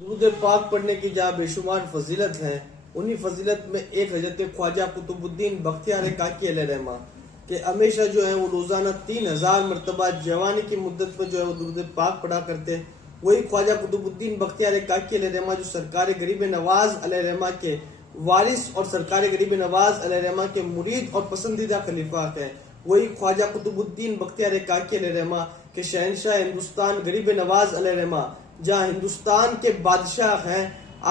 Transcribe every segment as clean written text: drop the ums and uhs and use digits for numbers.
درود پاک پڑھنے کی جہاں بے شمار فضیلت ہیں، انہی فضیلت میں ایک حضرت خواجہ قطب الدین بختیار کاکی علیہ رحمہ کہ ہمیشہ جو ہے وہ روزانہ 3000 مرتبہ جوانی کی مدت میں جو ہے وہ درود پاک پڑھا کرتے. وہی خواجہ قطب الدین بختیار کاکی علیہ رحمہ جو سرکار غریب نواز علیہ رحمہ کے وارث اور سرکار غریب نواز علیہ رحمہ کے مرید اور پسندیدہ خلیفہ ہیں. وہی خواجہ قطب الدین بختیار کاکی علیہ رحمہ کہ شہنشاہ ہندوستان غریب نواز علیہ رحمہ جہاں ہندوستان کے بادشاہ ہیں،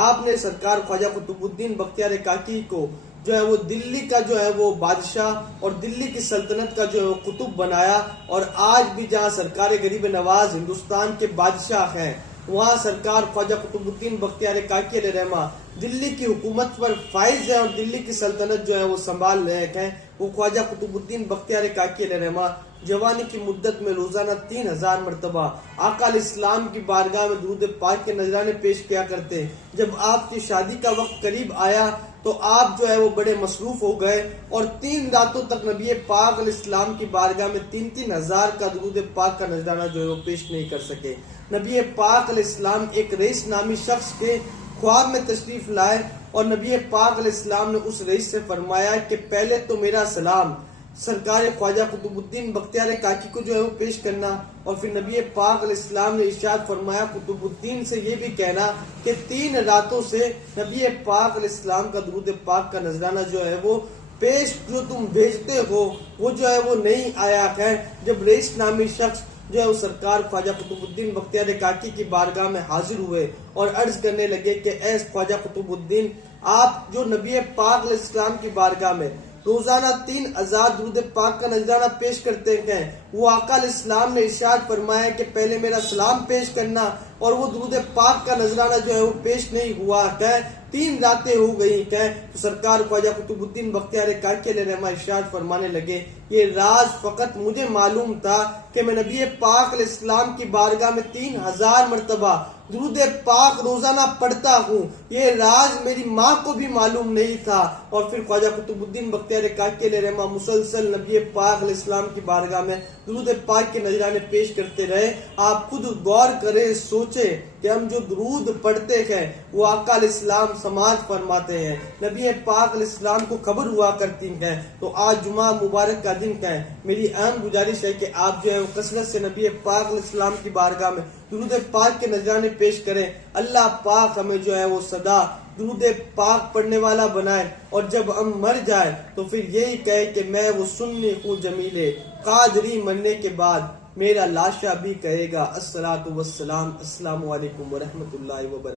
آپ نے سرکار خواجہ قطب الدین بختیار کاکی کو جو ہے وہ دلی کا جو ہے وہ بادشاہ اور دلی کی سلطنت کا جو ہے وہ قطب بنایا. اور آج بھی جہاں سرکار غریب نواز ہندوستان کے بادشاہ ہیں، وہاں سرکار خواجہ قطب الدین بختیار کاکی علیہ رحمہ دلی کی حکومت پر فائز ہیں اور دلی کی سلطنت جو ہے وہ سنبھال رہے ہیں. وہ خواجہ قطب الدین بختیار کاکی علیہ رحمہ جوانی کی مدت میں روزانہ 3000 مرتبہ آقا علیہ السلام کی بارگاہ میں درود پاک کے نذرانے پیش کیا کرتے. جب آپ کی شادی کا وقت قریب آیا تو آپ جو ہے وہ بڑے مصروف ہو گئے اور 3 راتوں تک نبی پاک علیہ السلام کی بارگاہ میں 3000 کا درود پاک کا نذرانہ جو ہے وہ پیش نہیں کر سکے. نبی پاک علیہ السلام ایک رئیس نامی شخص کے خواب میں تشریف لائے اور نبی پاک علیہ السلام نے اس رئیس سے فرمایا کہ پہلے تو میرا سلام سرکار خواجہ قطب الدین بختیار کاکی کو جو ہے وہ پیش کرنا، اور پھر نبی پاک علیہ السلام نے ارشاد فرمایا قطب الدین سے یہ بھی کہنا کہ 3 راتوں سے نبی پاک علیہ السلام کا درود پاک کا نذرانہ جو ہے وہ پیش جو تم بھیجتے ہو وہ جو ہے وہ نہیں آیا ہے. جب رئیس نامی شخص جو ہے وہ سرکار خواجہ قطب الدین بختیار کاکی کی بارگاہ میں حاضر ہوئے اور عرض کرنے لگے کہ اے خواجہ قطب الدین، آپ جو نبی پاک علیہ السلام کی بارگاہ میں روزانہ 3000 درود پاک کا نذرانہ پیش کرتے ہیں، وہ آقا علیہ السلام نے ارشاد فرمایا کہ پہلے میرا سلام پیش کرنا، اور وہ درود پاک کا نذرانہ جو ہے وہ پیش نہیں ہوا ہے. 3 راتیں ہو گئی ہیں. تو سرکار خواجہ قطب الدین بختیار کاکی علیہ رحمہ ارشاد فرمانے لگے یہ راز فقط مجھے معلوم تھا کہ میں نبی پاک علیہ السلام کی بارگاہ میں 3000 مرتبہ درود پاک روزانہ پڑھتا ہوں، یہ راز میری ماں کو بھی معلوم نہیں تھا. اور پھر خواجہ قطب الدین بختیار کاکی علیہ رحمہ مسلسل نبی پاک علیہ السلام کی بارگاہ میں درود پاک کے نذرانے پیش کرتے رہے. آپ خود غور کریں، سوچیں کہ ہم جو درود پڑھتے ہیں وہ آقا علیہ السلام سماعت فرماتے ہیں، نبی پاک علیہ السلام کو خبر ہوا کرتی ہیں. تو آج جمعہ مبارک کا دن ہے، میری اہم گزارش ہے کہ آپ جو ہے کثرت سے نبی پاک علیہ السلام کی بارگاہ میں درود پاک کے نذرانے پیش کریں. اللہ پاک ہمیں جو ہے وہ سدا درود پاک پڑھنے والا بنائے، اور جب ہم مر جائے تو پھر یہی کہے کہ میں وہ سنی خوں جمیلے قادری مرنے کے بعد میرا لاشا بھی کہے گا الصلاۃ والسلام. السلام علیکم ورحمۃ اللہ وبرکاتہ.